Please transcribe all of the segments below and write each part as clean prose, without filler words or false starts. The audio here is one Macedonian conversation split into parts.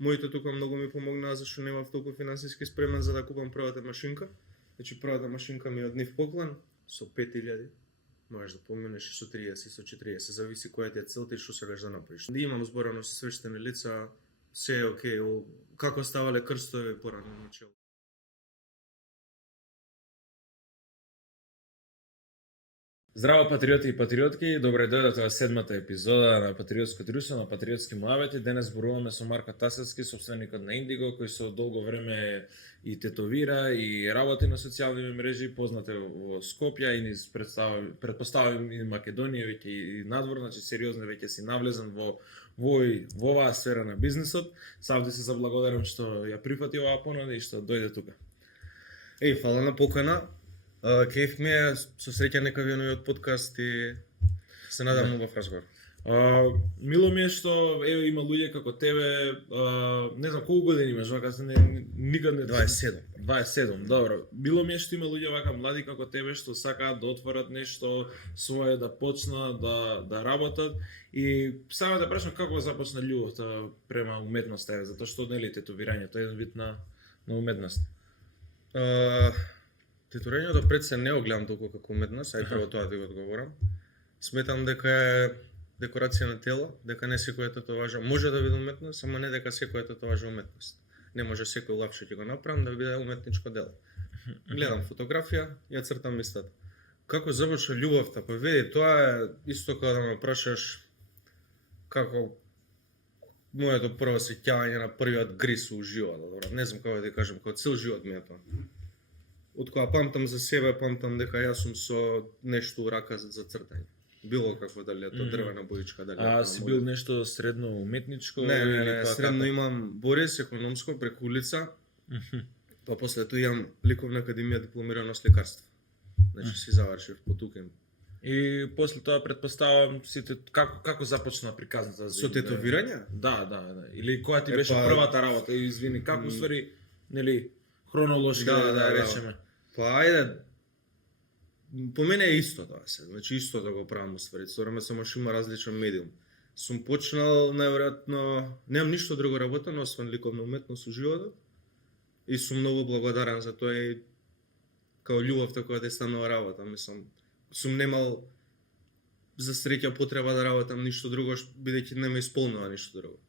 моите тука многу ми помогнаа зашто немав толку финансиски спремен за да купам првата машинка. Значи првата машинка ми е од нив поклон со 5000. Можеш да поменеш со 30, со 40, зависи која ти е целта и што сакаш да направиш. Имам зборано со свештени лица, се е окей, како ставале крстови порано начело. Здраво патриоти и патриотки, добре дојдовте во седмата епизода на Патриотско друштво, на Патриотски муабети. Денес зборуваме со Марко Тасевски, собственикот на Индиго, кој со долго време и тетовира и работи на социјални мрежи, познат е во Скопје и низ претпоставувам и Македонија веќе и надвор, значи сериозно веќе си навлезен во оваа сфера на бизнисот. Савди се заблагодарам што ја прифати оваа понуда и што дојде тука. Фала на покана. Кеф ми е, со среќа нека ви новиот подкаст и се надам убав разговор. Мило ми е што има луѓе како тебе, не знам колку години имаш, вака се никад не 27. 27, добро. Мило ми е што има луѓе вака млади како тебе што сакаат да отворат нешто свое, да почнат да работат. И само да прашам како започна љубовта према уметноста, затоа што нели тетовирањето е еден вид на уметност. Тетовирањето пред се не го гледам толку како уметност, прво тоа да го одговорам. Сметам дека е декорација на тело, дека не секој тетоважа може да биде уметност, ама не дека секој тетоважа уметност. Не може секој лапше ќе го направам да биде уметничко дело. Гледам фотографија, ја цртам истата. Како започна љубовта? Па види, тоа е исто како да ме прашаш како моето прво сеќавање на првиот гриз во животот. Не знам како да ти кажам, како цел живот ми е тоа. Од кога памтам за себе, памтам дека јас сум со нешто у рака за цртање. Било какво, дали е тоа дрвена боичка, дали е тоа. Си бил нешто средно уметничко? Не, средно имам Борис, економско, преку улица. Па после тоа имам ликовна академија, дипломирано с лекарство. Значи си завршив по тукен. И после тоа претпоставам сите како започна приказната? Со тетовирање? Да. Или која ти беше првата работа? Извини, како ствари, нели, хронолошки да речеме? Па ајде, по мене е исто тоа се, значи исто да го правам уствари, со време само што има различен медиум. Сум почнал најверојатно, немам ништо друго работено освен ликовна уметност во животот и сум многу благодарен за тоа и као љубовта која те станува работа, мислам, сум немал за среќа потреба да работам ништо друго, бидејќи не ме исполнува ништо друго.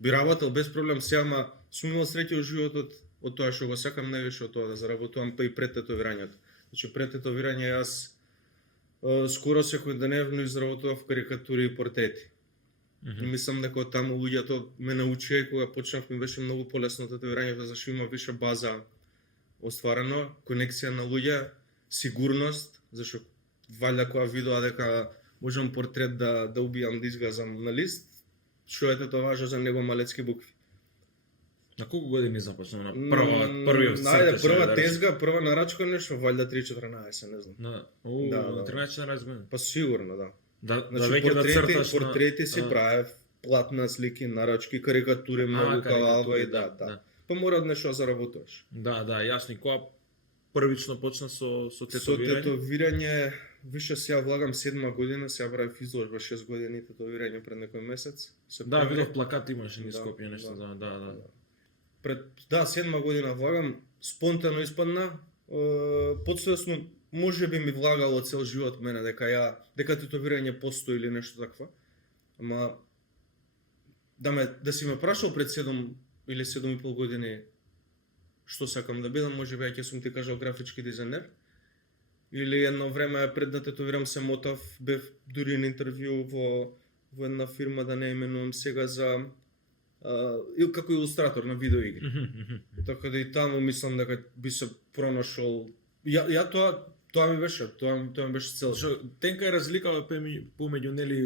Би работел без проблем се, ама сум имал среќа во животот од тоа што го сакам највише, од тоа да заработувам, па и пред тетовирањето. Значи пред тетовирање јас скоро секојдневно изработував карикатури и портрети. Мислам дека таму луѓето ме научија и кога почнав ми беше многу полесно тетовирањето, зашто има више база остварено, конекција на луѓе, сигурност, зашто валја кога видоа дека можам портрет да убијам, да изгазам на лист, што е тетоважа за него малецки букви. На колку години започна на првиот цртеж? Прва тезга, прва нарачка нешто, валјда 3-14, не знам. На 13-14 години. Па сигурно, да. Значи портрети си правев, платна слики, нарачки, карикатури, многу кавалва и да. Па мора од нешто да заработуваш. Да, јасно. И кога првично почна со тетовирање? Со тетовирање, више сега влагам 7 година, сега правев изложба 6 години тетовирање пред некој месец. Да, видов плакат имаше низ Скопје нешто, да. Пред 7 година влагам, спонтано испадна, подсвесно може би ми влагало цел живот мене дека тетовирање постои или нешто такво. Ама да си ме прашал пред 7 или 7,5 години што сакам да бидам, може би ќе сум ти кажал графички дизајнер. Или едно време пред да тетовирам се мотав, бев дури на интервју во една фирма, да не именувам сега, за како илустратор на видеоигри. Така да и таму мислам дека би се пронашол. Ја тоа ми беше цел. Тенка е разликава помеѓу нели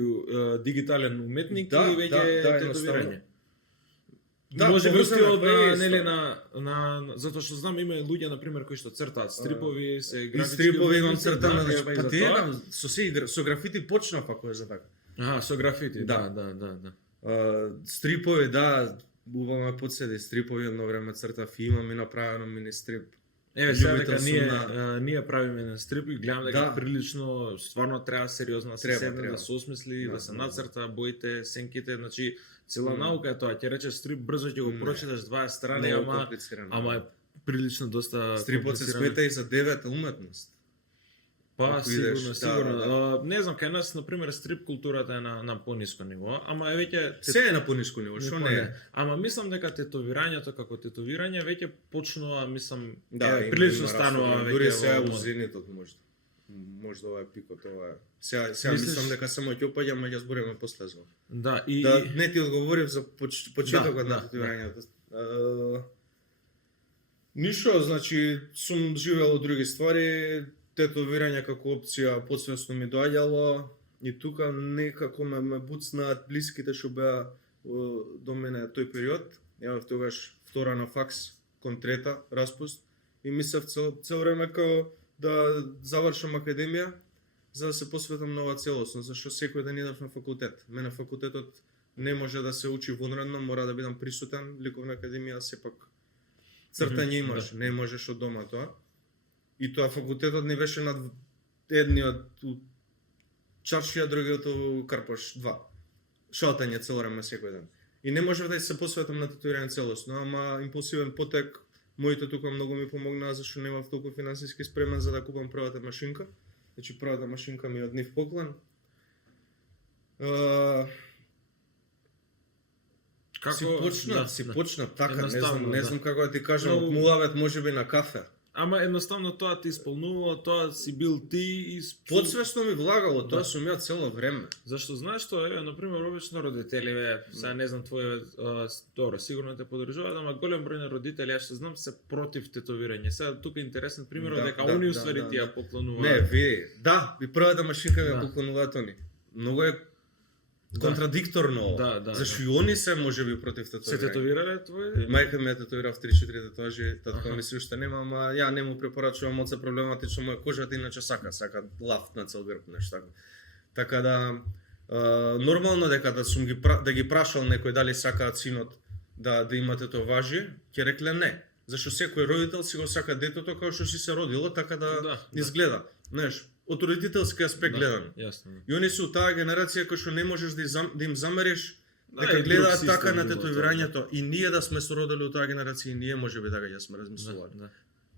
дигитален уметник и веќе тетовирање. Да, може би стилот нели затоа што знам има луѓе на пример кои што цртаат стрипови, се графички. Стрипови имам цртано, па со графити почнав ако е за така. Со графити, да. Стрипови, да, убаво ме подседи, стрипови едно време цртав и имам и направено мини стрип. Еве сега Љубител дека сум ние правиме еден стрип и гледам дека Да. прилично стварно треба сериозно да се Треба, седне, треба. да се осмисли, да се Да. нацрта боите, сенките, значи цела Мм. наука е тоа. Ќе речеш стрип брзо ќе го Не. прочиташ 20 страни, Многу ама комплицирано. е прилично доста Стрипот се комплицирано. смета и за девета уметност. Па Ако идеш, сигурно, да, сигурно. да. Не знам, кај нас на пример стрип културата е на пониско ниво, ама е веќе Се е на пониско ниво, што не е? Ама мислам дека тетовирањето како тетовирање веќе почнува, мислам, Да, е, прилично има станува расови. веќе Дури сега во у мод. зенитот можда. Можда ова е пикот, ова е. Сега Мислиш- мислам дека само ќе опаѓа, ама ќе збориме после за ова. Да, и Да, не ти одговорив за почетокот Да, на да, татуирањето. Ништо, значи, сум живеел од други ствари, тетовирање како опција подсвесно ми доаѓало и тука некако ме буцнаат блиските што беа до мене тој период. Јавав тогаш втора на факс, кон трета распуст и мислев цел време како да завршам академија за да се посветам на ова целосно, зашто секој ден идев на факултет. Мене факултетот не може да се учи вонредно, мора да бидам присутен, ликовна академија сепак цртање имаш, да. не можеш од дома тоа. И тоа факултетот не беше над едниот у чаршија, другиот у Карпош 2. Шалтање цело време секој ден. И не можев да се посветам на татуирање целосно, ама импулсивен потек, моите тука многу ми помогнаа зашто немав толку финансиски спремен за да купам првата машинка. Значи првата машинка ми е од нив поклон. Си почна така, не знам како да ти кажам, Но- од муавет можеби на кафе. Ама едноставно тоа ти исполнувало, тоа си бил ти и Подсвесно ми влагало, тоа Да. сум ја цело време. Зашто знаеш што е, на пример, обично родителиве, сега не знам твоје, добро, сигурно те поддржуваат, ама голем број на родители, јас што знам, се против тетовирање. Сега тука е интересен пример Да, дека да, они да, уствари да, ти ја да. поклонуваат. Не, види, да, и првата машинка ми ја Да. поклонуваат они. Многу е контрадикторно. Да, Зашто да. и они се можеби против Се татуирање. тетовирале твои? Мајка ми ја тетуира в 3-4 татуажи, татко Аха. ми се уште нема, ама ја не му препорачувам, од се проблематично му е кожата, иначе сака лафт на цел грб, нешто така. Така да, нормално дека да ги прашал некој дали сакаат синот да има тетоважи, ќе рекле не. Зашто секој родител си го сака детето како што си се родило, така да изгледа. Знаеш, од родителски аспект гледано. Јасно. И они се таа генерација кој што не можеш да им замериш дека и гледаат друг така систем на било тоа, тетовирањето и ние да сме сородели у таа генерација и ние можеби така ќе сме размислували. Да.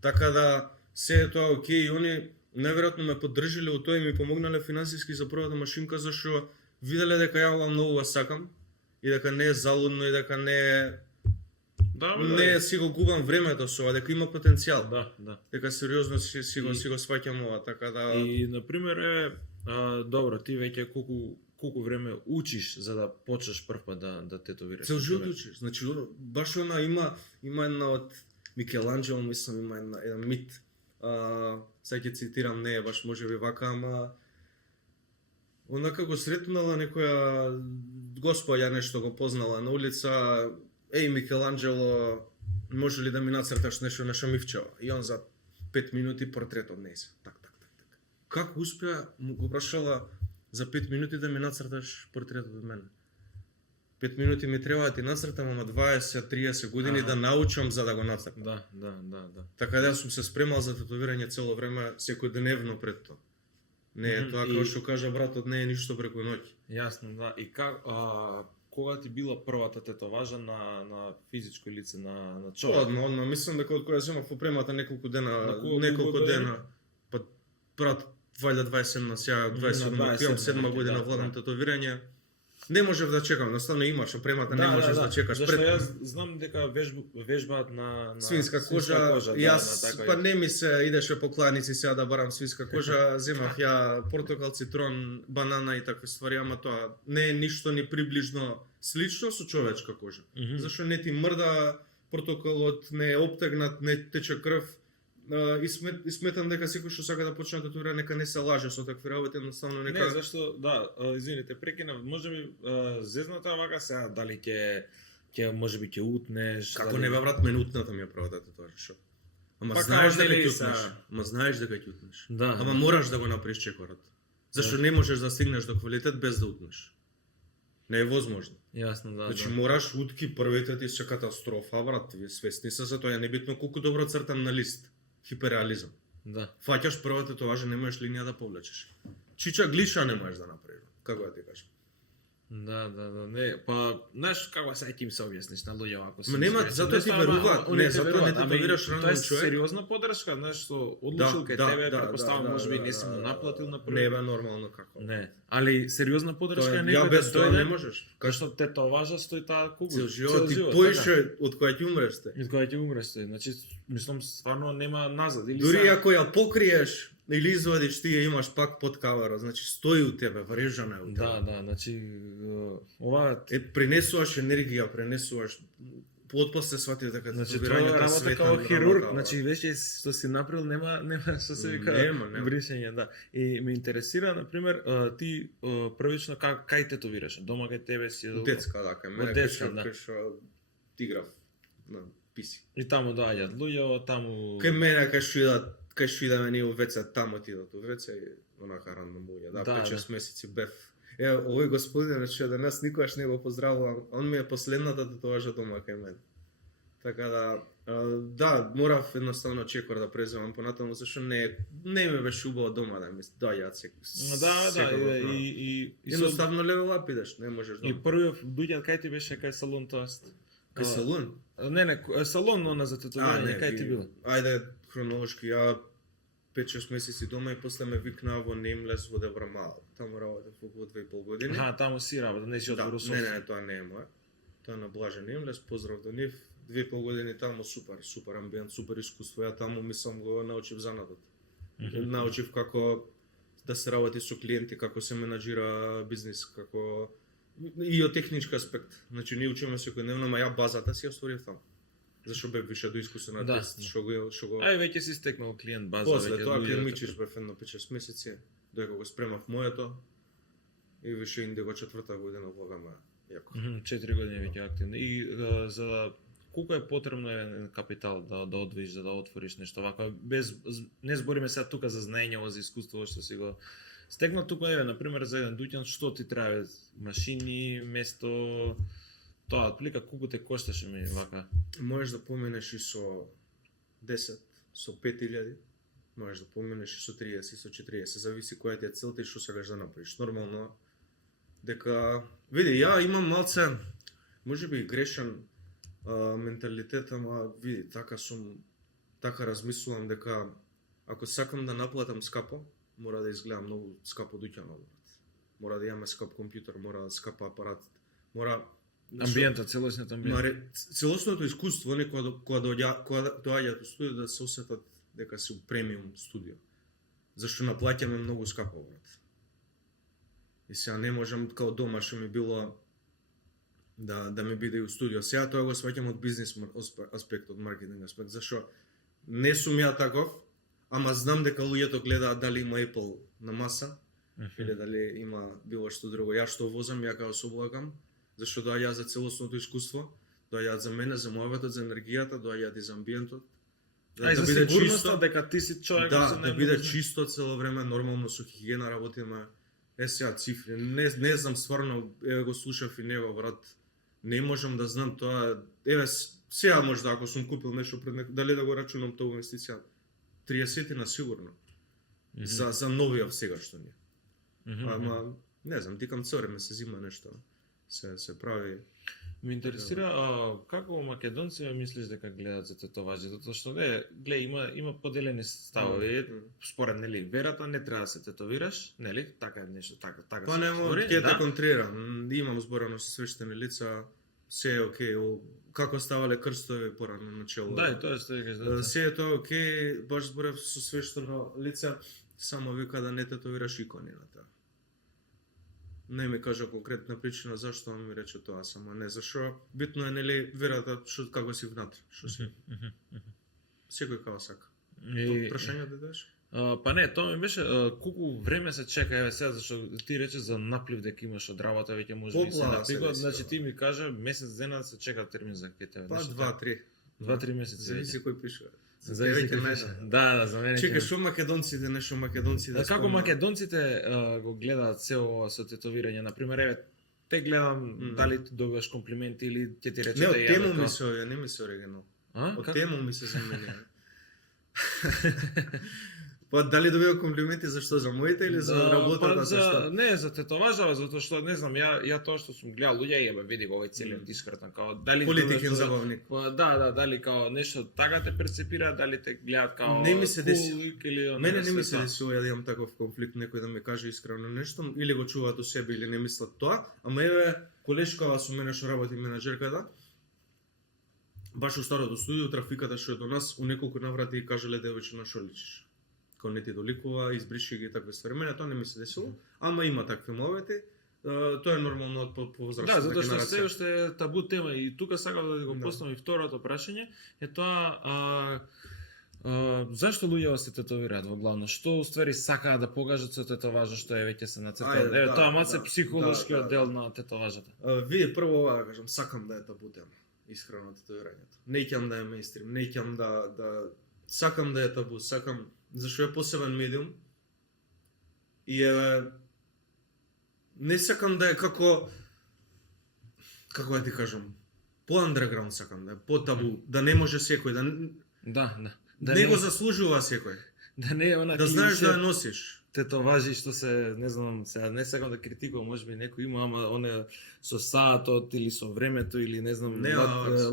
Така да се е тоа окей и они неверојатно ме поддржиле у тоа и ми помогнале финансиски за првата машинка зашто виделе дека ја ова многу го сакам и дека не е залудно и дека не си го губам времето со ова, дека има потенцијал. Да. Дека сериозно си го сваќам ова, така да И на пример добро, ти веќе колку време учиш за да почнеш прв пат да тетовираш? цел живот учиш. Значи баш она има една од Микеланџело, мислам, има еден мит. Сега ќе цитирам, не е баш можеби вака, ама онака го сретнала некоја господја, нешто го познала на улица, еј Микеланџело, може ли да ми нацрташ нешто на Шамивчева? И он за 5 минути портрет од нејзе. Так. Како успеа, му го прашала за 5 минути да ми нацрташ портретот од мене? 5 минути ми треба да ти нацртам, ама 20-30 години да научам за да го нацртам. Да. Така да сум се спремал за тетовирање цело време, секојдневно пред тоа. Не е тоа како што кажа братот, не е ништо преку ноќ. Јасно, да. И кога ти била првата тетоважа на физичко лице на човек? Одма, мислам дека од кога земав опремата неколку дена, па брат, валја 27, сега 27 година владам тетовирање. Не можев да чекам, едноставно имаш опремата, не можеш да чекаш. Зашто јас знам дека вежбаат на свинска кожа, јас па не ми се идеше по кланици сега да барам свинска кожа, земав ја портокал, цитрон, банана и такви ствари, ама тоа не е ништо ни приближно слично со човечка кожа. Зашто не ти мрда, портокалот не е оптегнат, не тече крв. И сметам дека секој што сака да почне да татуира нека не се лаже со такви работи, едноставно нека. Не, зашто извините, прекинав, можеби зезната вака сега дали ќе можеби ќе утнеш. Како не бе брат, мене утната ми е првата татуажа. Ама знаеш дека ќе утнеш. Ама знаеш дека ќе утнеш. Да. Ама мораш да го направиш чекорот. Зашто не можеш да стигнеш до квалитет без да утнеш. Не е возможно. Јасно, да. Значи мораш утки, првите ти се катастрофа, брат, вие свесни се за тоа, е небитно колку добро цртам на лист. хиперреализам. Да. Фаќаш првата тоа, немаш линија да повлечеш. Чича глиша не можеш да направиш. Како да ти кажам? Да, не, па, знаеш како сега ќе им се објасниш на луѓе ако се. Ма нема, затоа ти веруваат, не, затоа не тетовираш рандом човек. Тоа е сериозна подршка, знаеш, што одлучил кај тебе, претпоставам можеби не си му наплатил на први. Не бе нормално како. Не, али сериозна подршка е Ја некој без тоа не можеш. Кашто те тоа важа стои таа кугу. Цел живот ти поише од која ќе умреш те. Од која ќе умреш те. Значи, мислам стварно нема назад или дури ако ја покриеш или извадиш, ти ја имаш пак под кавара, значи стои у тебе, врежана е у тебе. Да, значи ова пренесуваш енергија, пренесуваш потпосле сватив дека значи тоа работа како хирург, значи веќе што си направил нема што се вика бришење, да. И ме интересира на пример ти првично кај тетовираш? Дома кај тебе си детска, да, кај мене кај што тиграв на писи. И таму доаѓаат луѓе, таму кај мене кај што идеме ние у ВЦ, таму отидат у ВЦ и онака рандом луѓе, да, 5-6 месеци бев. Овој господин, значи да нас никогаш не го поздравувам, он ми е последната тетоважа дома кај мене. Така да, морав едноставно чекор да преземам понатаму, зашто не ми беше убаво дома да ми доаѓаат секој. Да, и едноставно левел ап идеш, не можеш дома. И првиот доаѓаат кај ти беше кај салон тоаст. Кај салон? Не, салон, но на за тетовирање кај ти било? Ајде хронолошки, ја 5-6 месеци дома и после ме викнаа во Nameless во Деврамал. Таму работев околу 2,5 години. Таму си работа, не си од Борусов. Не, тоа не е моја. Тоа на Блаже Nameless, поздрав до нив. 2,5 години таму, супер амбиент, супер искуство. Ја таму мислам го научив занатот. Научив како да се работи со клиенти, како се менаџира бизнис, како и од технички аспект. Значи ние учиме секојдневно, ама ја базата си ја створив таму. Зашто бев више до искусен артист, што го веќе си стекнал клиент база, после тоа климичиш бев едно 5-6 месеци, додека го спремав моето и више Индиго 4-та година влогаме јако. 4 години веќе активно. И за колку е потребно еден капитал да одвоиш за да отвориш нешто вака, без не збориме сега тука за знаење, за искуство што си го стекнал тука, на пример за еден дуќан, што ти треба, машини, место, тоа отплика колку те кошташе ми вака? Можеш да поминеш и со 10, со 5000, можеш да поминеш и со 30, со 40, зависи која ти е целта и што сакаш да направиш. Нормално дека види, ја имам малце можеби грешен менталитет, ама види, така размислувам дека ако сакам да наплатам скапо, мора да изгледам многу скапо дуќанот. Мора да имаме скап компјутер, мора да скапа апарат, мора амбиентот, целосниот амбиент. Целосното искуство, кога доаѓаат у студио да се осетат дека си у премиум студио. Зашто наплаќаме многу скапо, брат. И сега не можам као дома што ми било да ми биде и у студио. Сега тоа го сваќам од бизнис аспект, од маркетинг аспект, зашто не сум ја таков, ама знам дека луѓето гледаат дали има Apple на маса или дали има било што друго. Ја што возам, ја као соблакам, зашто доаѓаат за целосното искуство, доаѓаат за мене, за мојавата, за енергијата, доаѓаат и за амбиентот. Да биде чисто, дека ти си човек да биде чисто цело време, нормално со хигиена работиме. Сега цифри, не знам стварно, го слушав и него, брат. Не можам да знам тоа. Сега можда ако сум купил нешто пред дали да го рачунам тоа инвестиција. 30 на сигурно. За новиот сега што ни. Ама не знам, дикам цело време се зима нешто. Се прави. Ме интересира како македонци мислиш дека гледаат за тетоважи, затоа што има поделени ставови, според нели верата не треба да се тетовираш, нели? Така е нешто, така. Па не може ќе те контрирам. Имам зборено со свештени лица, се е окей, како ставале крстови порано начело. Да, и тоа што викаш, да. Се е тоа окей, баш зборев со свештено лице, само вика да не тетовираш икони на тоа. Не ми кажа конкретна причина зашто ми рече тоа, само не зашо. Битно е нели верата што како си внатре, што си. Секој како сака. Прашање да дадеш? Па не, тоа ми беше колку време се чека, еве сега зашто ти рече за наплив дека имаш од работа веќе може би се напигот, значи ти ми кажа месец дена се чека термин за кете. Па 2-3. 2-3 месеци. Зависи кој пише. Да, за мене. Чекај, што македонците, нешто македонците. Како македонците го гледаат се ова со тетовирање, на пример, еве те гледам дали ти добиваш комплименти или ќе ти рече не, од тему ми се овие, не ми се оригинал. Од тему ми се заменија. Па дали добива комплименти за што, за моите или за работата за што? Не, за тетоважава, затоа што не знам, ја тоа што сум гледал луѓе ја види во овој целиот дискретен као дали Политичен забавник. Па да, дали као нешто така те перцепира, дали те гледат као Не ми се деси. cool или Мене не ми се десува ја да имам таков конфликт, некој да ми каже искрено нешто, или го чуваат у себе или не мислат тоа, ама еве колешкава со мене што работи менаџерката, баш у старото студио, трафиката што е до нас, у неколку наврати кажале девојче на шо личиш. Као не ти доликува, избриши ги такви ствари. Мене тоа не ми се десило, ама има такви моменти. Тоа е нормално од повозрастната Да, затоа што генерација. се уште е табу тема и тука сакам да го поставам и второто прашање е тоа зашто луѓето се тетовираат во главно? Што уствари сакаат да покажат со тетоважа што е веќе се нацртало? Ајде, Еве да, тоа маце да, психолошкиот да, дел да. на тетоважата. Вие прво ова кажам, сакам да е табу тема, искрено тетовирањето. Не ќам да е мејнстрим, не ќам да сакам да е табу, сакам зашто е посебен медиум и не сакам да е како да ти кажам, по underground сакам да е, по табу, да не може секој Да. не го заслужува секој. Да не е она Да знаеш клише да ја носиш. тетоважи што се, не знам, сега не сакам да критикувам, можеби некој има, ама оне со саатот или со времето или не знам, Не,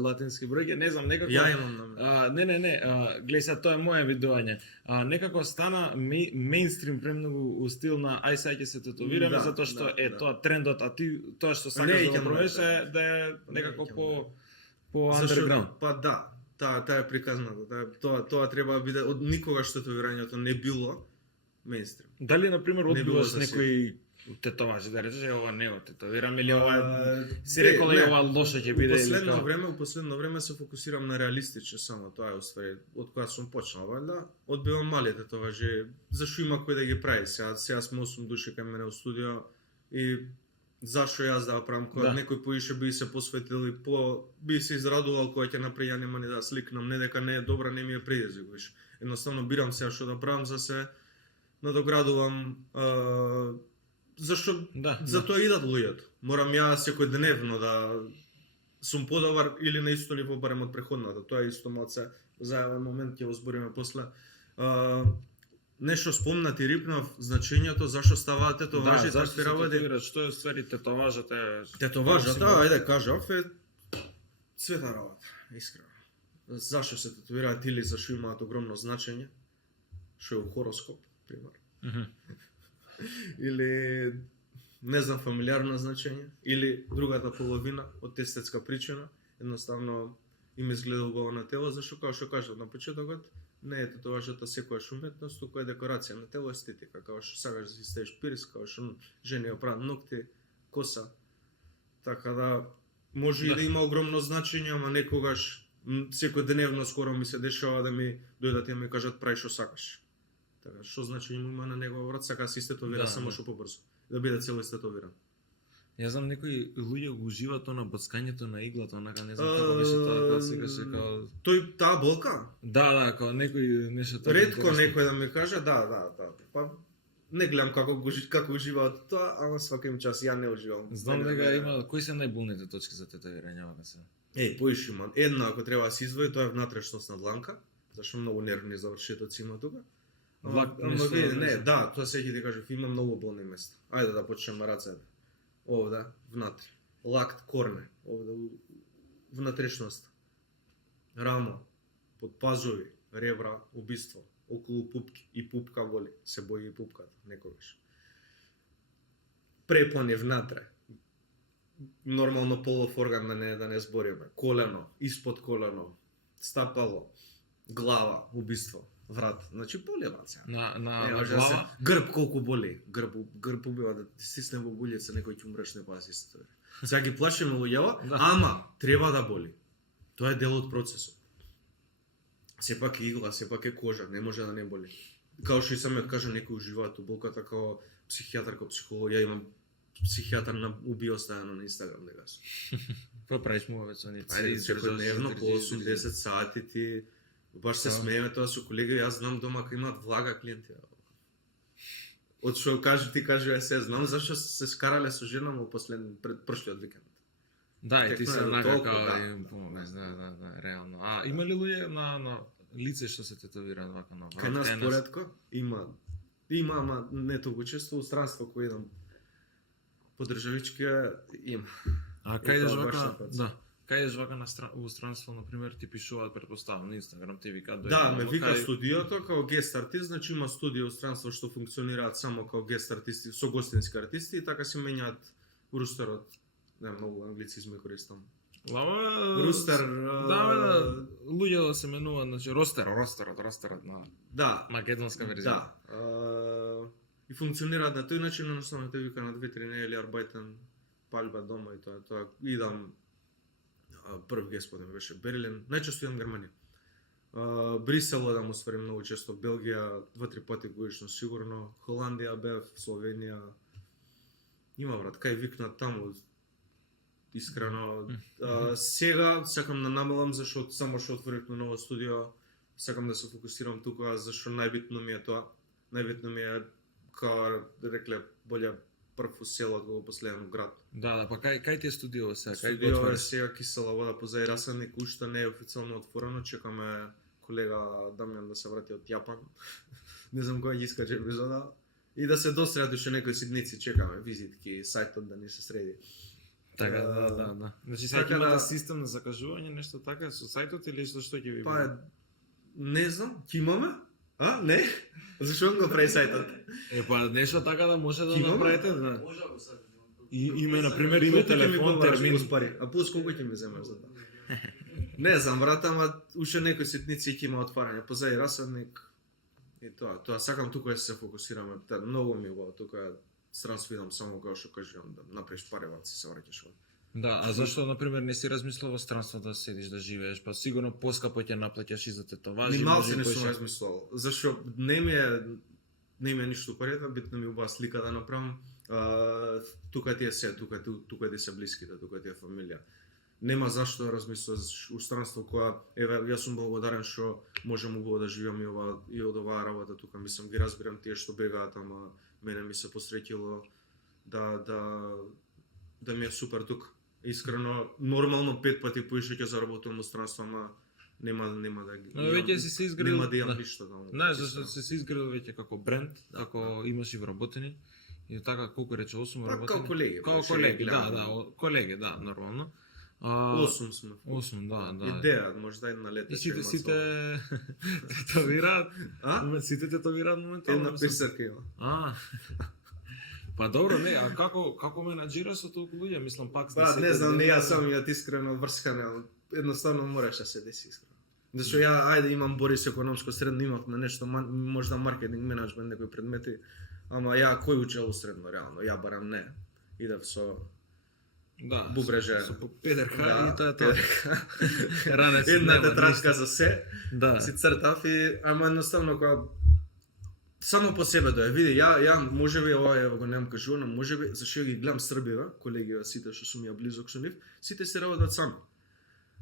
латински бројки, не знам, некако Ја имам на мене. Не, гледај сега, тоа е моје видување. Некако стана мејнстрим премногу у стил на ај сега ќе се тетовираме Да, затоа што да, да. тоа трендот, а ти тоа што Не, сакаш да ќе го проведеш да. е да е некако ќе по Зашо? underground. Па да, таа е приказната. Тоа треба да биде од никогаш тетовирањето не било мејнстрим. Дали на пример Не било одбиваш за некои тетоважи, да речеш ова не го тетовирам или ова си не, рекол не. ова лошо ќе биде или како? У последно време се фокусирам на реалистично само, тоа е уствари од кога сум почнал, валјда, одбивам мали тетоважи, зашо има кој да ги прави. Сега сме 8 души кај мене у студио и зашо јас да правам кога Да. некој поише би се посветил и би се израдувал кога ќе направи, ја нема ни да сликнам, не дека не е добра, не ми е предизвик, виш. Едноставно бирам сега што да правам за се надоградувам зашто Да. затоа идат луѓето. Морам ја секојдневно да сум подобар или на исто ниво барем од преходната. Тоа е исто малце за еден момент ќе го збориме после. Нешто спомна ти рипнав значењето зашто ставаат тетоважи зашто такви се работи. тетовираат? Што е ствари тетоважата? Тетоважата, ајде кажав, е света работа, искрено. Зашто се тетовираат или зашто имаат огромно значење, што е у хороскоп, пример. Или не знам, фамилиарно значење, или другата половина од естетска причина, едноставно им изгледа убаво на тело, зашто како што кажав на почетокот, не е тетоважата секојаш уметност, туку е декорација на тело, естетика, како што сакаш да си ставиш пирс, како што жени ја прават ногти, коса. Така да може и да има огромно значење, ама некогаш секојдневно скоро ми се дешава да ми дојдат и да ми кажат прави што сакаш. Така, што значење има на негов врат, сака си стетовира само што побрзо, да биде цело стетовиран. Јас знам некои луѓе го уживаат на боцкањето на иглата, онака не знам како беше тоа, како се каже како Таа болка? Да, како некој нешто така. Ретко некој да ми каже, да. Па не гледам како уживаат тоа, ама сваки час ја не уживам. Знам дека има кои се најболните точки за тетовирање вака се. Поиш има. Една ако треба да се издвои, тоа е внатрешност на дланка, зашто многу нервни завршетоци има тука. Да, тоа се ќе ти кажав, има многу болни места. Ајде да почнеме рацете. Овде, внатре. Лакт, корне, овде внатрешноста. Рамо, под пазови, ребра, убиство, околу пупки и пупка боли, се бои и пупката некогаш. Препони внатре. Нормално полов орган да не збориме. Колено, испод колено, стапало, глава, убиство. Врат, значи боли раце. На глава. Грб колку боли. Грб убива да ти стисне во булјица, некој ќе умреш, не пази се тоа. Сега ги плашиме луѓето, ама треба да боли. Тоа е дел од процесот. Сепак е игла, сепак е кожа, не може да не боли. Као што и самиот кажа, некој уживаат у болката како психијатар, како психолог. Ја имам психијатар на убио стајано на Инстаграм дека сум. Па правиш му овој сони. Секојдневно по 80 сати ти баш се смееме тоа со колеги, јас знам дома кога имаат влага клиенти. Од што ти кажува се знам зашто се скарале со жена му пред прошлиот викенд. Да, и ти се Текно е онака толку, као да. им помогнеш, да, реално. А има ли луѓе на лице што се тетовираат вака на врат. Кај нас поредко има, ама не толку често, у странство кој идам по државички има. А Е, кај идеш тоа баш вака, напад. да. Кај идеш вака у странство, на пример, ти пишуваат, предпоставам, на Инстаграм, ти вика дојде. Да, ме ово, вика кај- студиото као гест артист, значи има студија у странство што функционираат само као гест артисти, со гостински артисти и така се менјаат рустерот. Не, многу англицизми користам. Лава, Рустер, Да, бе, да, луѓе да се менуваат, значи ростерот на Да, македонска верзија. да. И функционираат на тој начин, едноставно те вика на 2-3 недели арбајтен, палба дома и тоа идам прв господин беше Берлин, најчесто идам Германија. Брисел одам усвари многу често, Белгија 2-3 пати годишно сигурно, Холандија бев, Словенија. Има брат, кај викнат таму. Искрено, сега сакам да намалам зашто само што отворив на ново студио, сакам да се фокусирам тука зашто најбитно ми е тоа. Најбитно ми е као рекле боле прв у село од го последен град. Да, па кај ти е студио сега? Кај го Студио е отвориш? сега Кисела вода позади расадник, уште не е официјално отворено, чекаме колега Дамјан да се врати од Јапан. Не знам кој ќе искаже епизода. И да се досредат уште некои сидници, чекаме визитки, сајтот да ни се среди. Така, да. Значи сега Така имате да- систем на закажување, нешто така со сајтот или што ќе ви Па не знам, ќе имаме? А, не? Зашо го прави сајтот? Па нешто така да може да Ќе имаме? направите, да. Може да го садиш. И име на пример име Колку ќе ми телефон, побараш термин. плюс пари? А плюс колку ќе ми земаш за тоа? Не знам, брат, ама уште некои ситници ќе има отварање. Позади расадник и тоа сакам тука да се фокусираме. Многу ми го тука странство идам само као што кажувам да направиш пари вака си се враќаш. Да, а зашто на пример не си размислувал во странство да седиш да живееш, па сигурно поскапо ќе наплаќаш и за тетоважи. Ни малце може не и сум поише. размислувал. Зашто не ми е ништо парите, битно ми убава слика да направам. Тука ти е се, тука ти се блиските, тука ти е фамилија. Нема зашто да размислуваш у странство која еве јас сум благодарен што можам убаво да живеам и од оваа работа тука. Мислам ги разбирам тие што бегаат, ама мене ми се посреќило да ми е супер тука. Искрено, нормално 5 пати поише ќе заработувам у странство, ама нема да ги. Но веќе си се изградил. Нема да имам да. ништо таму. Знаеш зашто си се изградил веќе како бренд, како имаш и вработени. И така колку рече 8 Па, вработени. као колеги, Како беше, колеги, гледам. колеги, да, нормално. 8 сме. 8, да. Идеја, може да на лете. И сите тетовираат. А? Сите тетовираат моментално. Една мислам. писарка има. Па добро, не, а како менаџира со толку луѓе, мислам пак Па, не знам, не јас сам ја искрено врскане, едноставно мораш да се деси искрено. Зашто ајде имам Борис економско средно, имав на нешто, можда маркетинг, менеджмент, некои предмети, ама кој учел средно реално, барам не. Идев со да, бубреже. со педерка и тоа е тоа. тоа. Ранец Една нема тетрадка ништо. за се, Да. си цртав и ама едноставно кога само по себе да ја види, ја можеби ова ја го немам кажувано, можеби зашто ги гледам Србија, колеги сите што сум ја близок со нив, сите се работат сами.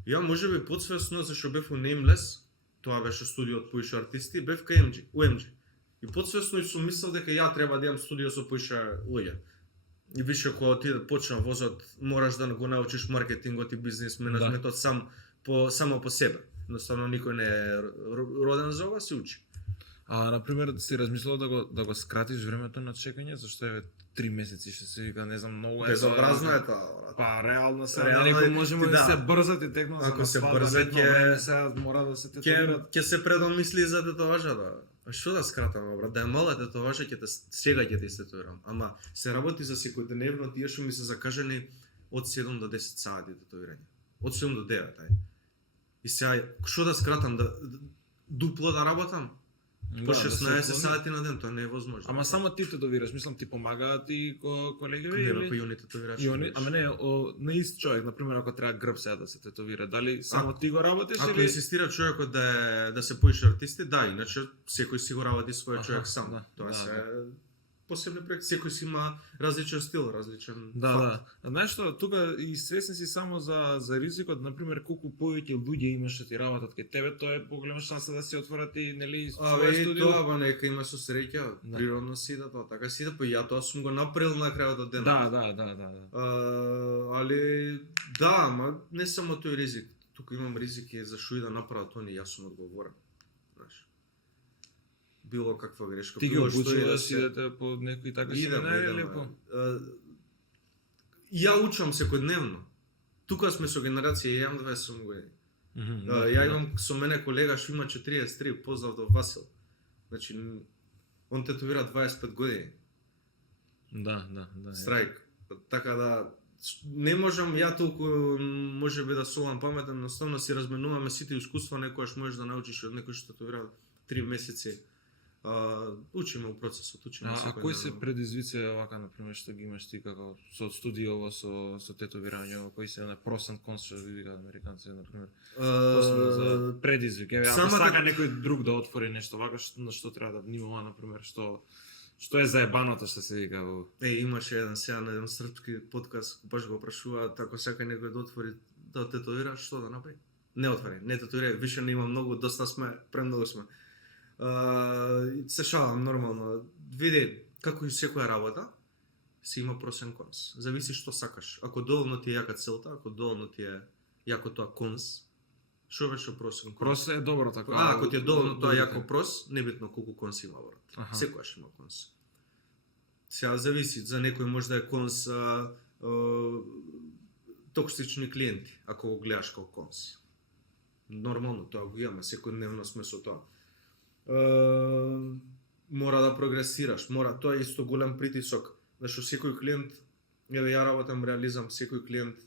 Ја можеби подсвесно зашто бев у Nameless, тоа беше студио од поише артисти, бев кај UMG. И подсвесно и сум мислел дека ја треба да имам студио со поише луѓе. И више кога ти почна возот, мораш да го научиш маркетингот и бизнес менеджментот само по себе. Едноставно никој не е роден за ова, се учи. А на пример си размислувал да го скратиш времето на чекање, зашто е 3 месеци што се вика, не знам, многу Безобразно е тоа, брат. Па реално се Реално некој е, можеме ти да да. се брзат и текно за Ако се свадба, брза, летно време, сега мора да се тетовират. Ќе се предомисли за тетоважа, да. А што да скратам, брат? Да е мала тетоважа, сега ќе те истетовирам. Ама се работи за секојдневно, тие што ми се закажани од 7 до 10 сати тетовирање. Од 7 до 9, ај. И сега, што да скратам, да дупло да работам? По Да, да се 16 отклони. сати на ден, тоа не е возможно. Ама само ти тетовираш, мислам ти помагаат и колегиви нема или? па јуни тетовирачи. И они, ама не, на ист човек, например, ако треба грб сега да се тетовира, дали само ти го работиш Ако или? инсистира човекот да се поише артисти, да, иначе секој си го работи својот Аха, човек сам. да, Тоа да, се посебни проекти, секој си има различен стил, различен Да, факт. да. Знаеш што, тука и свесен си само за ризикот, например, колку повеќе луѓе имаш што ти работат кај тебе, тоа е поголема шанса да се отворат и нели свое Абе, и студио. тоа, ба, нека има со среќа, Да. природно си да тоа, така си да, па ја тоа сум го направил на крајот од денот. Да. Али, да, ама не само тој ризик, тука имам ризики за што и да направат они, јас сум одговорен. било каква грешка. Ти ги било што и обучуваш се- идете по некои такви Идеме, семинари или идеме. по? Ја учам секојдневно. Тука сме со генерација, ја имам 27 години. Мгм, Ја имам со мене колега што има 43, поздрав до Васил. Значи, он тетовира 25 години. Да. Страйк. Така да не можам ја толку можеби да солам паметен, едноставно си разменуваме сите искуства, некојаш можеш да научиш од некој што тетовира 3 месеци. Учиме у процесот, учиме А секој кои ден. се предизвици вака на пример што ги имаш ти како со студиово со тетовирање, кои се на pros and cons што ви викаат американци на пример? Посебно за предизвик. Еве, ако Самата- сака некој друг да отвори нешто вака, на што треба да внимава на пример, што е заебаното што се вика во Имаше еден сега на еден српски подкаст, баш го прашуваат ако сака некој да отвори да тетовира, што да направи? Не отвори, не тетовира, више не има многу, доста сме, премногу сме. Се шалам нормално. Види, како и секоја работа, си има pros and cons. Зависи што сакаш. Ако доволно ти е јака целта, ако доволно ти е јако тоа cons, што беше pros and cons? Прос е добро така. Ако ти е доволно тоа јако прос, небитно колку конс има брат. Аха. Секојаш има конс. Сега зависи, за некој може да е конс токсични клиенти, ако го гледаш како конс. Нормално, тоа го имаме, секојдневно сме со тоа. Мора да прогресираш, тоа е исто голем притисок, зашто секој клиент, еве ја работам реализам, секој клиент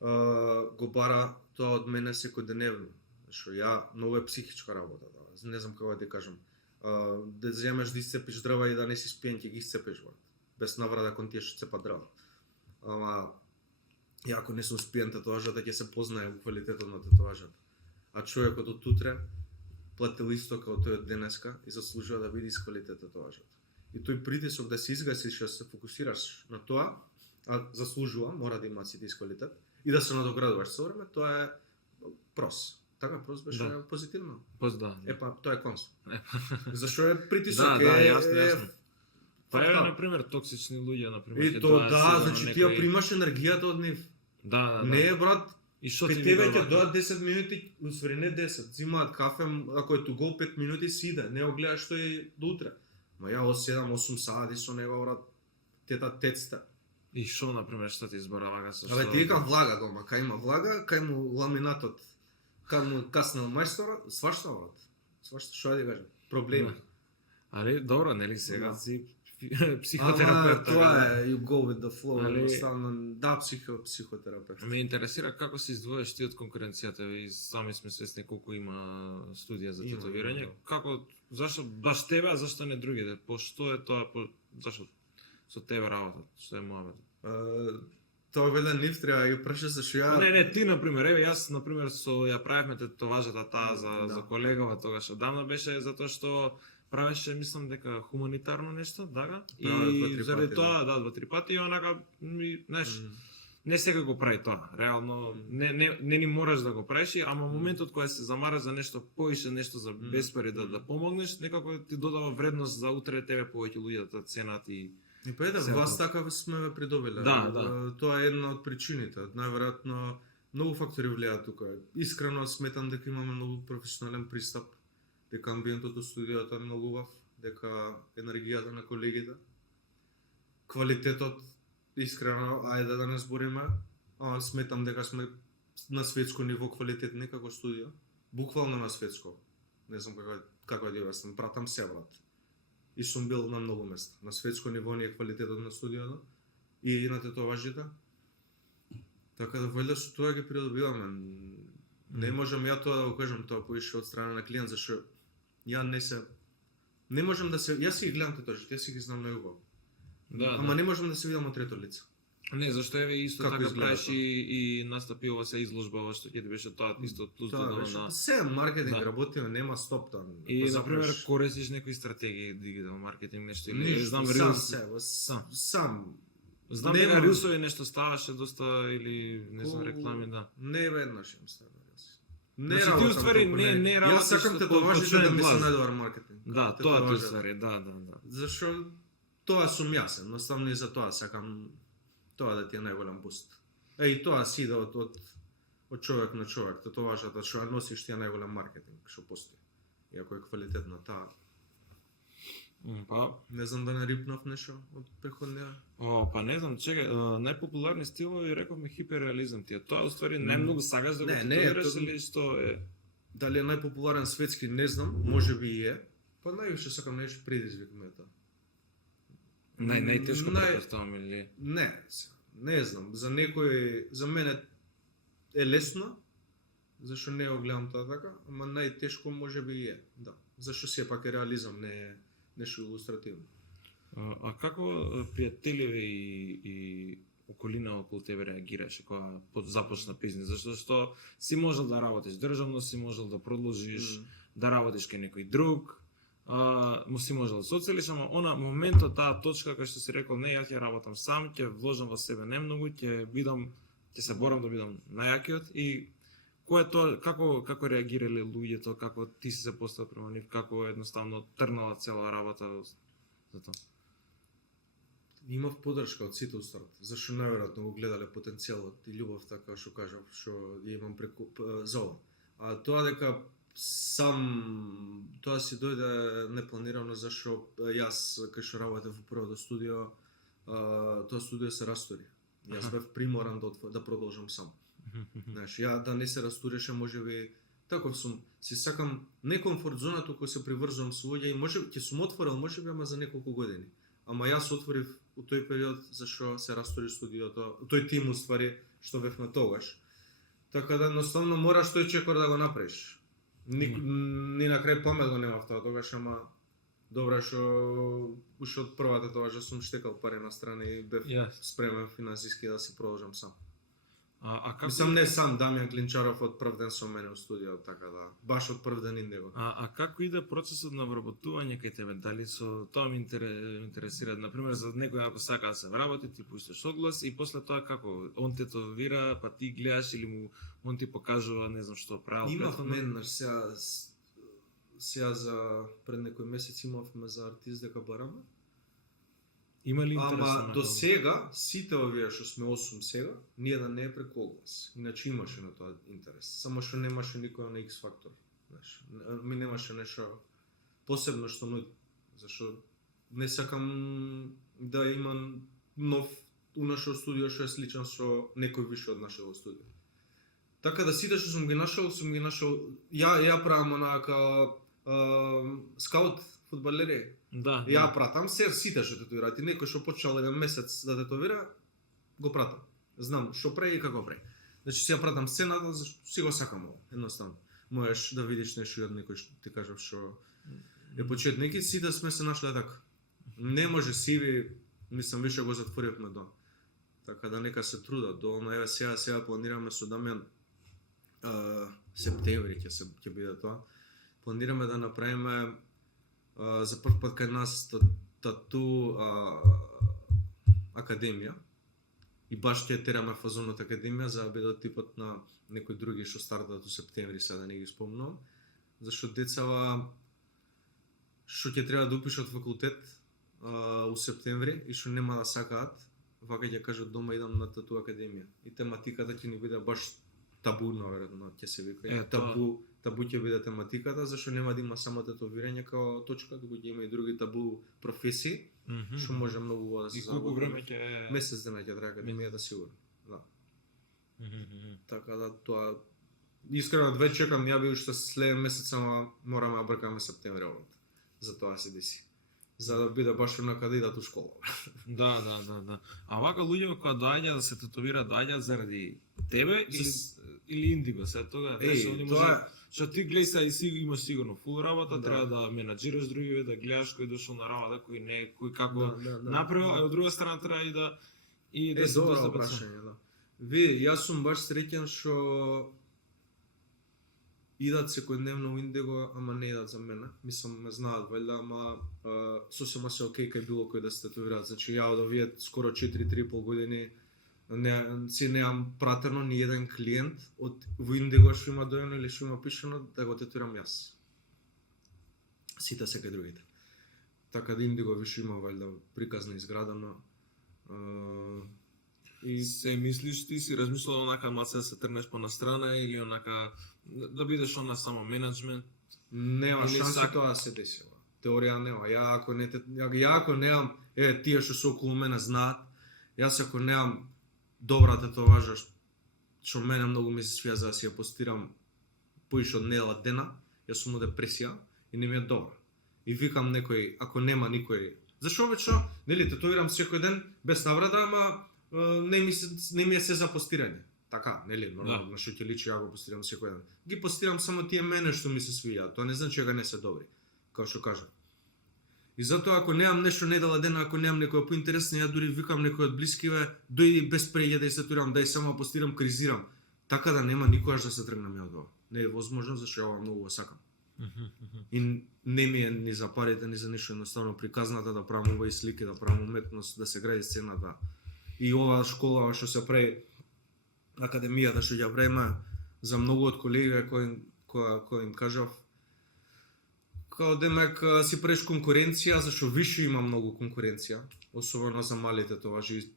го бара тоа од мене секојдневно. Што ја многу е психичка работа, да. Не знам како да ти кажам. Да земеш да исцепиш дрва и да не си спиен, ќе ги исцепиш, брат. Без наврада кон тие што цепат дрва. Ама ја ако не сум спиен тетоважата, ќе се познае во квалитетот на тетоважата. А човекот од утре платил исто како тој од денеска и заслужува да биде исквалитет тетоважата. И тој притисок да се изгасиш, да се фокусираш на тоа, а заслужува, мора да има сите исквалитет, и да се надоградуваш со време, тоа е прос. Така, прос беше Да. позитивно. Да. Епа, тоа е конс. Зашо е притисок? Да, јасно. Па е, фактор. на пример, токсични луѓе, на пример, И ќе то доаѓаат да, сигурно значи ти некој- ја примаш енергијата од нив. Да. Не е брат, И што при ти тебе вика ќе вака? доаат 10 минути, усвари не 10, зимаат кафе, ако е тугол 5 минути си иде, не го гледаш што е до утре. Ма ја од 7-8 сати со него брат, тецта. И што, на пример, што ти избора вака со Абе ти вика влага дома, кај има влага, кај му ламинатот, кај му каснал мајстор, свашта брат. Свашта, што да ти кажам? Проблеми. Али добро, нели сега Да. си Ама психотерапевт. тоа е, you go with the flow, Али- едноставно, да, психотерапевт. Ме интересира како се издвојаш ти од конкуренцијата и сами сме свесни колку има студија за Има, тетовирање. да. Како зашто баш тебе, а зашто не другите? По што е тоа, зашто со тебе работа, што е мојавето? Тоа веле нив треба да ја праша зашто ја Не, ти на пример, еве јас на пример ја правевме тетоважата таа Да. за колегава тогаш одамна беше затоа што правеше, мислам дека хуманитарно нешто, дага? Праве И два-три заради пати, тоа, да, 2-3 пати и онака знаеш, не секој го прави тоа. Реално не ни мораш да го правиш, ама моментот кога се замараш за нешто поише, нешто за безпари да помогнеш, некако ти додава вредност за утре тебе повеќе луѓе да ценат и И па да, Се вас тоа. така сме ве придобиле. Да. Тоа е една од причините. Најверојатно многу фактори влијаат тука. Искрено сметам дека имаме многу професионален пристап, дека амбиентот од студиото е многу убав, дека енергијата на колегите, квалитетот, искрено, ајде да не збориме, сметам дека сме на светско ниво квалитетни како студио, буквално на светско. Не знам како да објаснам, пратам се брат. И сум бил на многу места. На светско ниво ни е квалитетот на студиото и на тетоважите. Така да валјда со тоа ги придобиваме. Не можам ја тоа да го кажам, тоа поише од страна на клиент, зашто ја не можам да се, јас си ги гледам тетоважите, јас си ги знам најубаво. Ама не можам да се видам од трето лице. Не, зашто еве исто Како така изгледа правиш тоа? и настапи ова се изложба, ова што ќе ти беше тоа исто плюс Тоа додава беше на се маркетинг Да. работиме, нема стоп там. и Ако на пример запреш- користиш некои стратегии дигитал маркетинг нешто или Ништо, знам сам Reels. се, Сам. сам. Знам Нема- дека рилсови нешто ставаше доста или не знам реклами, да. Не веднаш им стана јас. Значи, ти работам уствари толку, не Јас работиш сакам по тетоважите да член ми се глас. најдобар маркетинг. Да, тоа ти Тетоважите. уствари, да. Зашо тоа сум јас, едноставно и за тоа сакам тоа да ти е најголем буст. И тоа си иде од човек на човек, тетоважата што ја носиш ти е најголем маркетинг што постои. Иако е квалитетна таа. Па, Не знам да не рипнав нешто од преходнија. па не знам, чекај, најпопуларни стилови рековме хиперреализам тие. Тоа уствари најмногу сагаш да го Не, не е, титулираш тоа- или што е? Дали е најпопуларен светски, не знам, можеби и е. Па највише сакам нешто предизвик ме тоа. Најтешко Нај- претпоставам или? Не знам, за мене е лесно, зашто не го гледам тоа така, ама најтешко можеби и е, да. Зашто сепак е реализам, не е нешто илустративно. А како пријателиве и околина околу тебе реагираше кога започна бизнес? Зашто си можел да работиш државно, си можел да продолжиш да работиш кај некој друг, му си можел да се оцелиш, ама она моментот, таа точка кај што си рекол, не, ја ќе работам сам, ќе вложам во себе немногу, ќе се борам да бидам најакиот и кој е тоа, како реагирале луѓето, како ти си се поставил према нив, како едноставно трнала цела работа за тоа? Имав поддршка од сите старт, зашто најверојатно го гледале потенцијалот и љубовта, како што кажав, што ја имам преку за ова. А тоа дека тоа си дојде непланирано, зашто јас кај што работев во првото студио, тоа студио се растури. Јас бев приморан да продолжам сам. Знаеш, ја да не се растуреше, можеби таков сум, си сакам не комфорт зона, туку се приврзувам со луѓе и можеби ќе сум отворил, можеби ама за неколку години. Ама јас отворив у тој период зашто се растури студиото, тој тим уствари што бевме тогаш. Така да едноставно мораш тој чекор да го направиш. Ни на крај памет го немав тоа тогаш, ама добро што уште од првата тогаш да сум штекал пари на страна и бев спремен финансиски да си продолжам сам. А како... Мислам не сам, Дамјан Клинчаров од прв ден со мене у студио, така да, баш од прв ден индего. А како иде процесот на вработување кај тебе? Дали со тоа ме интересира, например, за некој ако сака да се вработи, ти пушташ оглас и после тоа како он те тетовира, па ти гледаш или он ти покажува, не знам што правил. Имав мен, сега за пред некој месец имавме за артист дека бараме. Има ли интерес? Ама до сега, сите овие што сме 8 сега, ниеден не е преку оглас. Иначе имаше на тоа интерес. Само што немаше никој на X фактор. Знаеш, ми немаше нешто посебно што нуди. Зашто не сакам да имам нов у нашо студио што е сличен со некој више од нашето студио. Така да сите што сум ги нашол. Ја правам онака скаут фудбалери. Да. Ја пратам сите што тетовираат. И некој што почнал еден месец да тетовира, го пратам. Знам што прави и како прави. Значи си ја пратам сцената, зашто си го сакам ово, едноставно. Можеш да видиш нешто и од некој што ти кажав што е почетник и сите сме се нашли така. Не може сиви, мислам више го затворивме до. Така да нека се трудат до оно, еве сега планираме со Дамјан септември ќе биде тоа. Планираме да направиме за прв пат кај нас тату академија и баш ќе тераме фазонот академија за да биде типот на некои други што стартат у септември, сега да не ги спомнувам, зашто децава што ќе треба да упишат факултет у септември и што нема да сакаат, вака ќе кажат дома идам на тату академија и тематиката ќе ни биде баш табу, наверно, ќе се вика. Табу ќе биде тематиката, зашто нема да има само тетовирање као точка, туку ќе има и други табу професии, што може многу да се заработи. И колку време ќе... Месец дена ќе трае академијата сигурно. Да. Така да тоа искрено веќе чекам, ја би уште следен месец, ама мораме да бркаме септември овој. За тоа се деси. За да биде баш онака да идат у школа. Да. А вака луѓе кога доаѓаат да се тетовираат, доаѓаат заради тебе или индиго, се тога тоа што ти гледај сега и си имаш сигурно фул работа, треба да менаџираш другиве, да гледаш кој дошол на работа, кој не, кој како направил, а од друга страна треба и да се добро прашање, да. Јас сум баш среќен што идат секојдневно у Индиго, ама не идат за мене. Мислам, ме знаат вајда, ама сосема се окей кај било кој да се тетовираат. Значи, ја од овие скоро 4-3,5 години немам пратено ни еден клиент од во Индиго што има дојано или што има пишано да го тетуирам јас. Сите се кај другите. Така да Индиго више има вајда приказна изградено. И се мислиш, ти си размислувал онака маца да се трнеш по настрана или онака да бидеш она само менеджмент? Нема шанси тоа да се десила. теорија нема. Ја ако немам, тие што се околу мене знаат, јас ако немам добра татуажа што мене многу ми се свија за да си ја постирам поише од недела дена, јас сум во депресија и не ми е добро. И викам некој, ако нема никој, зашо обично, нели, татуирам секој ден без наврада, ама не ми е се за постирање. Така, нели, нормално, на што ќе личи ја го постирам секој ден. Ги постирам само тие мене што ми се свија, тоа не значи дека не се добри, како што кажам. И затоа ако немам нешто недела дена, ако немам некоја поинтересна, ја дури викам некој од блискиве, дојди без преѓа да ја татуирам, да ја само постирам, кризирам, така да нема никогаш да се тргнам ја од ова. Не е возможно, зашто ја ова многу го сакам. И не ми е ни за парите, ни за ништо, едноставно приказната да правам овој слики, да правам уметност, да се гради сцената. И ова школа што се прави, академијата што ја правиме, за многу од колеги кои им кажав, као демек си правиш конкуренција, зашто више има многу конкуренција, особено за малите татуажи,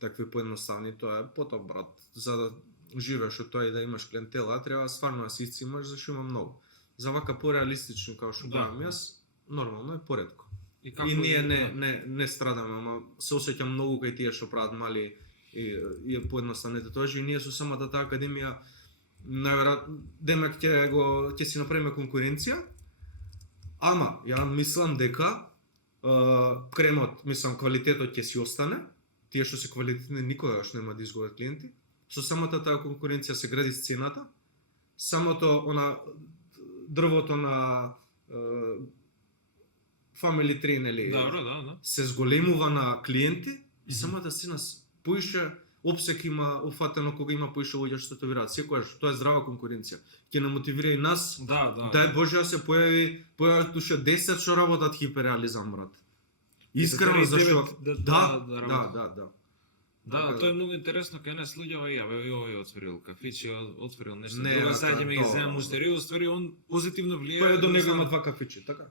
такви поедноставни, тоа е потоп, брат, за да живееш од тоа и да имаш клиентела, треба стварно да си имаш, зашто има многу. За вака пореалистично како што правам јас, нормално е поретко. И ние не страдаме, ама се осеќам многу кај тие што прават мали и поедноставни татуажи, и ние со самата таа академија најверојатно демек ќе си направиме конкуренција. Ама, ја мислам дека кремот, мислам, квалитетот ќе си остане, тие што се квалитетни никогаш нема да изгубат клиенти. Со самата таа конкуренција се гради сцената, самото дрвото на Family Tree, нели? Да. Се зголемува на клиенти и самата сцена поише опсек има уфатено кога има поише луѓе што татуираат. Секогаш тоа е здрава конкуренција. Ќе не мотивира и нас. Дај Боже да се појават туше 10 што работат хиперреализам, брат. Искрено зашто Да, тоа е многу интересно кај нас луѓе, овој отворил кафиче, отворил нешто друго, сега ќе ме ги земам муштери, уствари он позитивно влијае. Тоа е до него има 2 кафичи, така?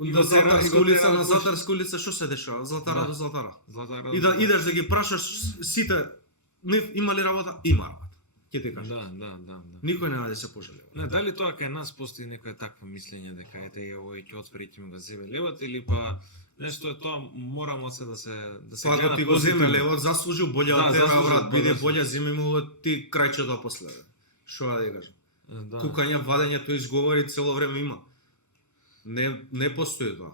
На Златарска улица што се дешава? Златара до Златара. И да идеш да ги прашаш сите, има ли работа? Има работа. Ќе ти кажам. Да. Никој нема да се пожалува. Не, дали тоа кај нас постои некоја такво мислење дека овој ќе отвори ќе ми го земе левот, или па нешто е тоа, морамо се да се па ако ти го земе левот, заслужил боле од тебе, брат, биде боле, земи му ти крајчето после. Што да ја кажам? Кукање, вадење, тој изговори цело време има. Не постои тоа.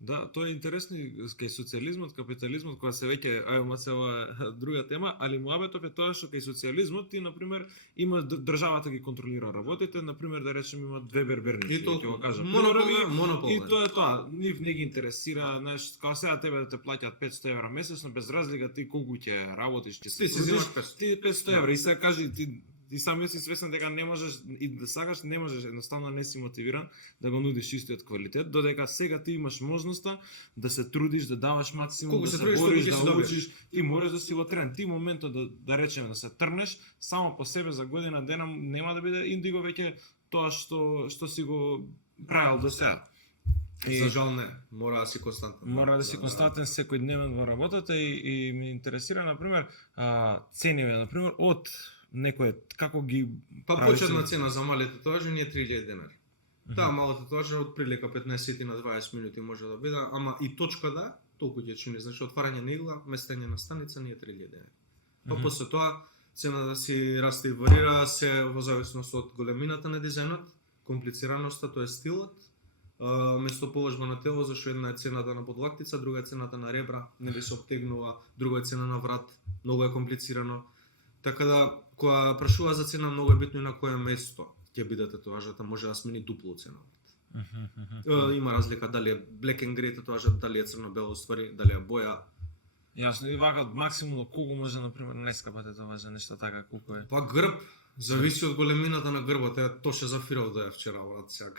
Да, тоа е интересно кај социјализмот, капитализмот, кога се веќе ова друга тема, али муабетот е тоа што кај социјализмот ти на пример има државата ги контролира работите, на пример да речем има 2 берберници, ќе го кажам. Монопол. И тоа е тоа, нив не ги интересира, знаеш, кога сега тебе да те плаќаат 500 евра месечно без разлика ти колку ќе работиш, ќе се трудиш, ти 500 евра и сега кажи ти сам си свесен дека не можеш и да сакаш, не можеш, едноставно не си мотивиран да го нудиш истиот квалитет, додека сега ти имаш можноста да се трудиш, да даваш максимум, да се бориш, да учиш, ти можеш да си во трен. Ти моментот да речеме да се трнеш, само по себе за година дена нема да биде индиго веќе тоа што си го правил до сега. За жал не, мора да си константен. Мора да си константен секојдневен во работата и ме интересира на пример цениве на пример од некој како ги почетна цена за малите татуажи е 3000 денари. Таа мала татуажа од прилика 15 на 20 минути може да биде, ама и точка да, толку ќе чини, значи отварање на игла, местење на станица не е 3000 денари. Па после тоа цената си расте и варира се во зависност од големината на дизајнот, комплицираноста, тоа е стилот, место положба на тело, зашто една е цената на подлактица, друга е цената на ребра, нели се обтегнува, друга е цена на врат, многу е комплицирано. Така да, кога прашува за цена, многу е битно и на кое место ќе биде татуажата, може да смени дупло цената. Има разлика дали е black and grey татуажата, дали е црно-бело ствари, дали е боја. Јасно, и вака максимум колку може на пример нескапа татуажа, нешто така колку е. Па грб, зависи од големината на грбот, Тоше Зафиров да е вчера, брат, сега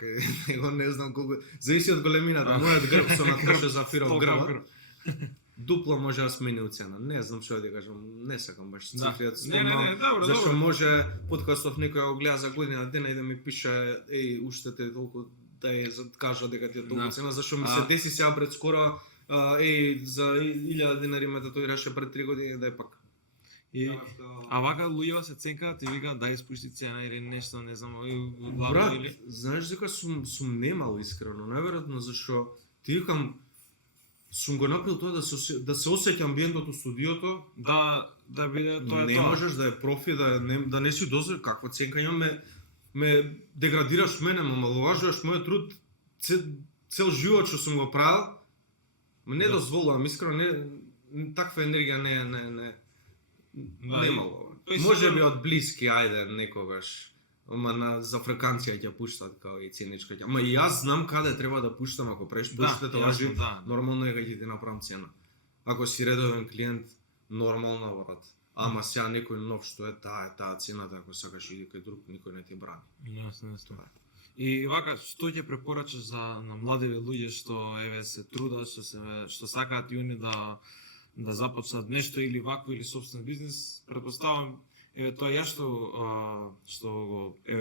него не знам колку, зависи од големината, мојот грб со на Тоше Зафиров грб. Дупло може да смени у цена. Не знам што да кажам, не сакам баш цифријат спомнам. Зашто може подкастов некој го гледа за година дена и да ми пише уште те толку да е кажа дека ти е толку цена, зашто ми се деси сега пред скоро за 1000 денари ме татуираше пред 3 години да е пак. А вака луѓето се ценкаат и викаат дај спушти цена или нешто, не знам, главно Брат, или знаеш дека сум немал искрено, неверојатно зашо ти викам сум го напил тоа да се осеќа амбиентот у студиото, да биде тоа не можеш да е профи, да не си дозволи каква ценка имам, ме деградираш мене, ме маловажуваш мојот труд, цел живот што сум го правил, не дозволувам, искрено таква енергија немало. Може би од блиски, ајде, некогаш. Ама за фреканција ќе пуштат као и ценичка ќе. Ама и јас знам каде треба да пуштам, ако правиш пуштате лажи, нормално е ќе ти направам цена. Ако си редовен клиент, нормално брат. Ама сега некој нов што е таа цената, ако сакаш иди кај друг, никој не ти брани. Јасно. И вака, што ќе препорачаш на младиве луѓе што еве се трудат, што сакаат и они да започнат нешто или вако или собствен бизнес? Претпоставам еве тоа ја што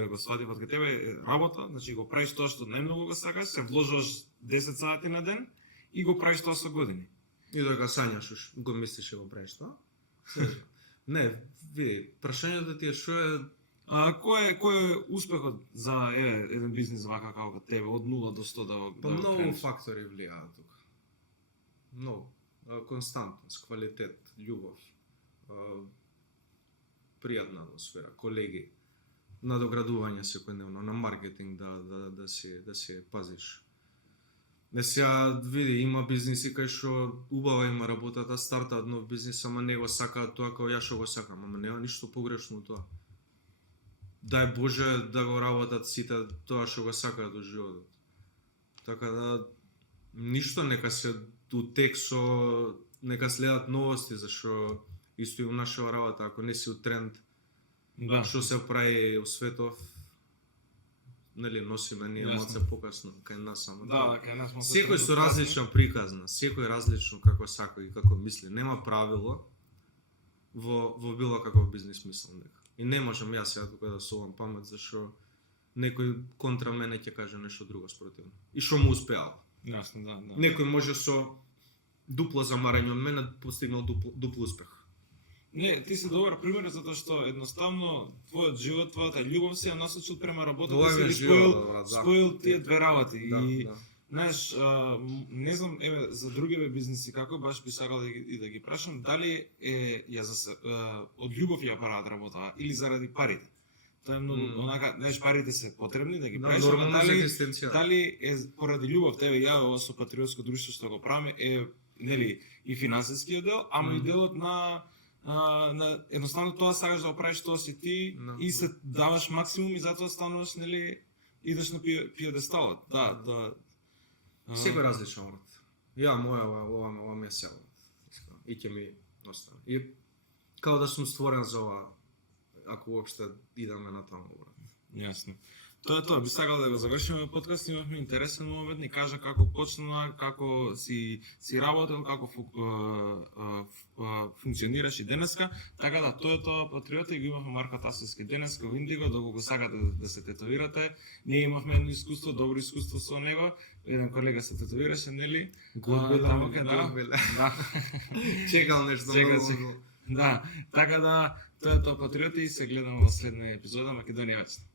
го сватив од кај тебе работа, значи го правиш тоа што најмногу го сакаш, се вложуваш 10 сати на ден и го правиш тоа со години. И дека сањаш, го мислиш да го правиш тоа? Не, види, прашањето ти е што е кој е успехот за еден бизнес вака како тебе од 0 до 100 да го многу фактори влијаат тука. Многу. Константност, квалитет, љубов, пријатна атмосфера, колеги, надоградување секојдневно, на маркетинг да се пазиш. Не сега види, има бизниси кај што убава има работата, стартаат нов бизнис, ама не го сакаат тоа како ја што го сакам, ама нема ништо погрешно тоа. Дај Боже да го работат сите тоа што го сакаат во животот. Така да ништо нека се утек со нека следат новости, зашо исто и у нашава работа, ако не си у тренд, што се прави у светов, нели носиме ние малце покасно кај нас само. Кај нас секој со различна приказна, секој различно како сака и како мисли. Нема правило во било каков бизнес мислам дека. И не можам јас сега тука да совам памет зашо некој контра мене ќе каже нешто друго спротивно. И што му успеал. Јасно, Некој може со дупло замарање од мене постигнал дупло успех. Не, ти си добар пример затоа што едноставно твојот живот, твојата љубов се насочил према работата, си споил тие две работи. И знаеш, не знам еве за другиве бизнеси како баш би сакал да ги прашам, дали од љубов ја прават работа или заради парите. Тоа е многу онака, знаеш, парите се потребни да ги правиш, дали е поради љубов тебе ја со патриотско друштво што го правиме е нели и финансискиот дел, ама и делот на едноставно тоа сакаш да го правиш тоа си ти и се даваш максимум и затоа стануваш нели идеш на пиедесталот. Секој различно брат. Ја ова ми е село. И ќе ми остане. И као да сум створен за ова, ако уопште идеме на таму брат. Јасно. Тоа е тоа, би сакал да го завршиме подкаст, имавме интересен момент, ни кажа како почна, како си работел, како функционираш и денеска, така да тоа е тоа Патриоти, го имавме Марко Тасовски денеска во Индиго, доколку сакате да се тетовирате, ние имавме едно искуство, добро искуство со него, еден колега се тетовираше, нели? Чекал нешто многу. Така да, тоа е тоа Патриоти и се гледаме во следна епизода Македонија вечна.